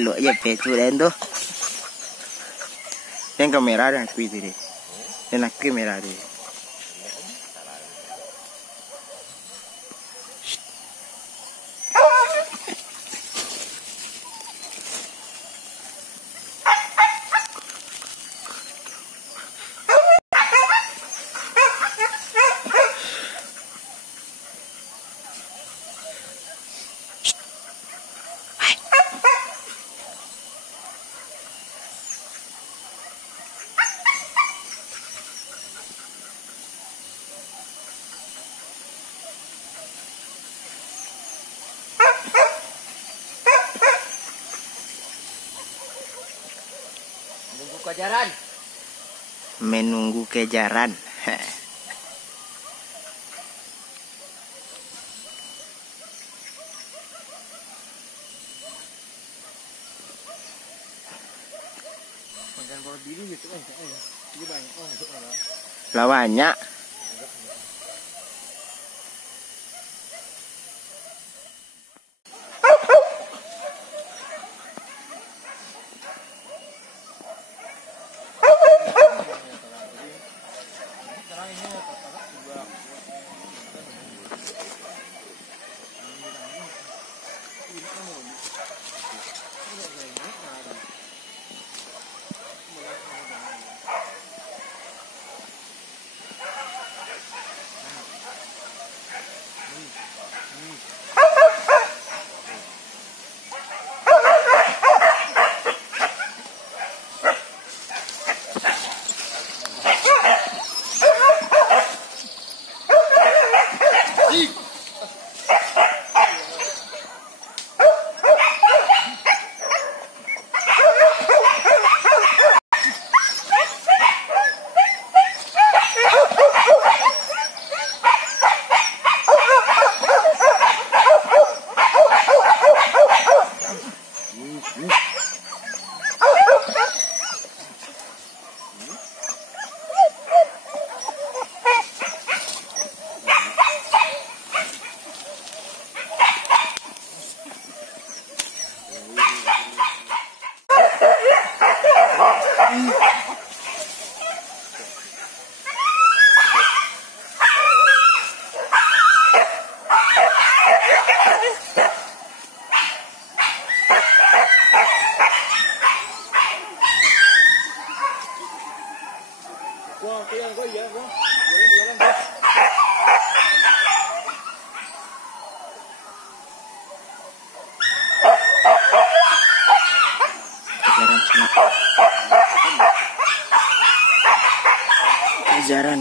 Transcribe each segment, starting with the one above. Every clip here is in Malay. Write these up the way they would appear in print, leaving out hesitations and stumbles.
Lo ya pecho dentro. Yang kamera yang aku ini, yang aku kamera ini. Kejaran. Menunggu kejaran. Lawannya.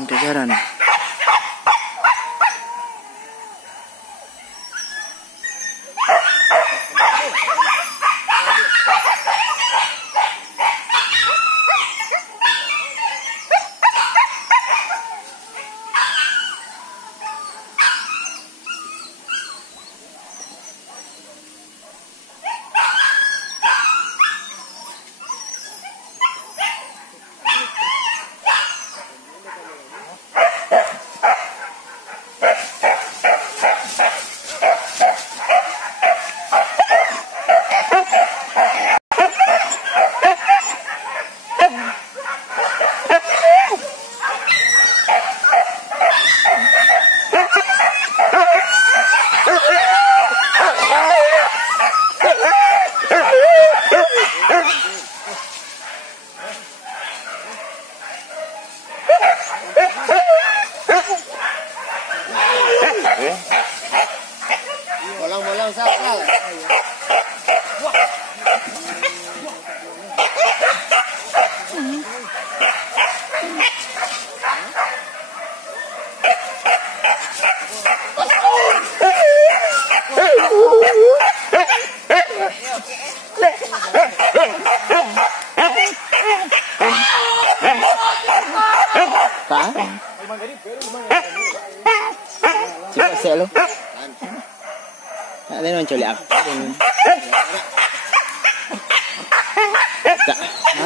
Kejaran. Bolang-bolang sakal. Hah? sek lu. Nak tengok colek aku. Tak. Ha?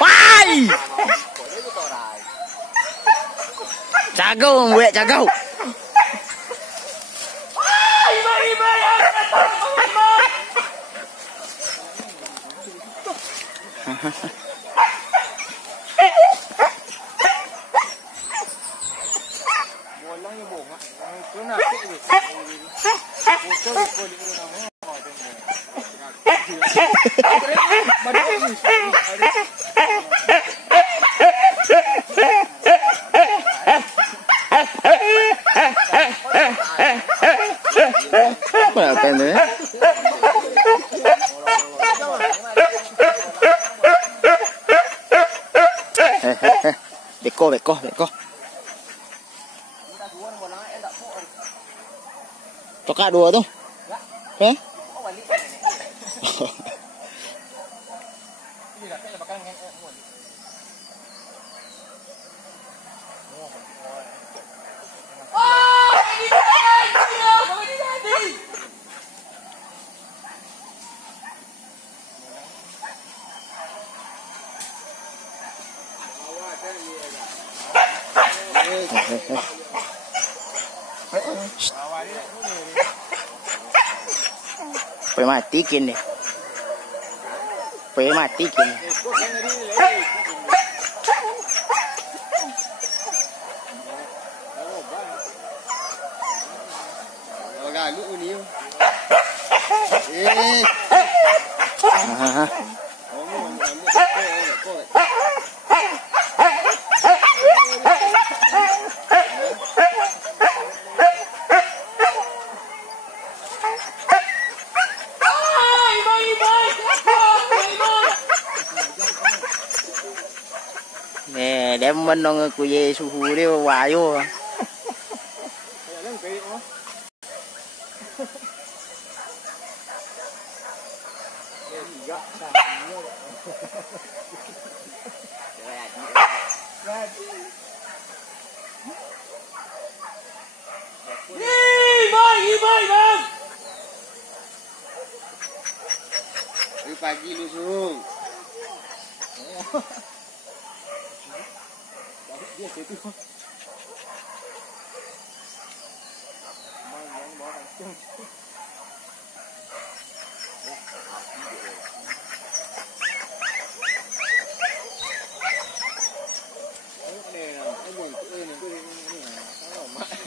Wai! Cagau buat cagau. Apa ni? Beko. Tokak dua tu. Eh? Phải mati kini. Phải mati kini. Galu ni. Nè, đem mình nó người về suhu đi hoài vô. Pagi lu suruh. Dia situ.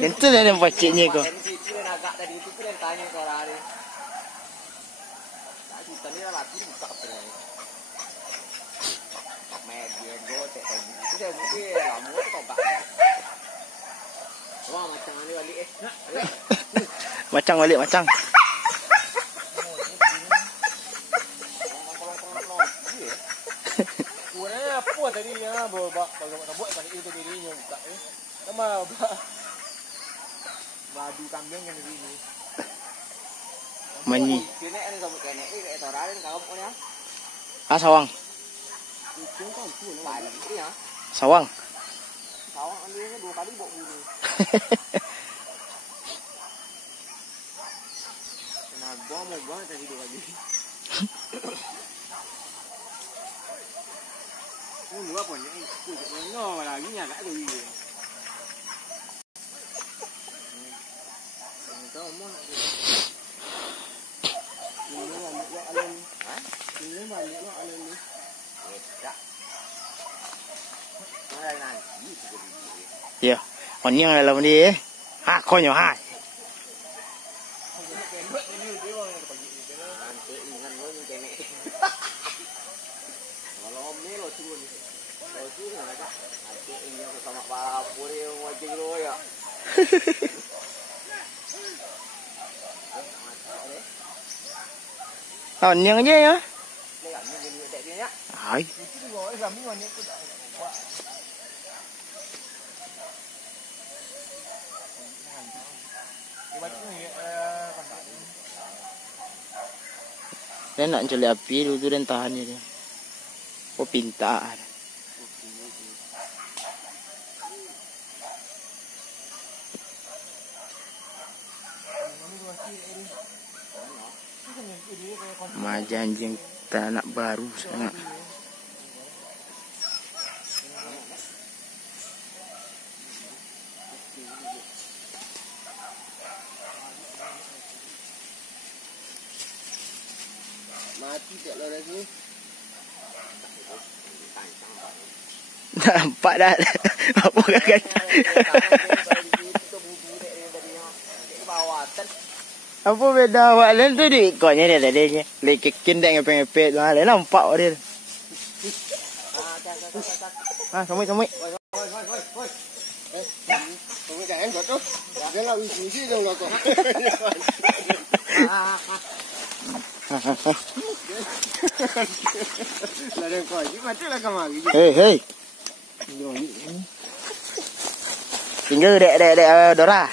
Itu dah yang paciknya kau. Macang balik macang. Kurangnya apa tadinya buat pada itu dirinya buka nama badu kambing yang begini. Mani. Sini ini kamu kene ini torarin kamu punya. Ah sawang. Sawang. Sawang ini 2 kali bawa bulu. Nah, mau banget tadi 2 kali. Ini dua pun ini no lagi nya gak ada ini. Tahu mau nak. Ini balik lo alun. Ha? Ini balik lo alun ni. Tak. Mana nanti juga. Ya, orang yang dalam ni ha kau nyo ha. Tahun yang aja ya. Hai. Dia nak colek api dulu tu dan tahan dia. Oh pintar. Maja anjing tak anak baru sangat. Mati tak lah lagi. Nampak dah. Apa kata? Apa beda awak lain tu di ikutnya dia tadinya. Lekekin dah ngepet-ngepet tu. Lain nampak dia. Samui. Samui jangan kau tu. Jangan uji dong kau. Lain kau ini macam lah kemari. Hei. Tinggal dek Dora.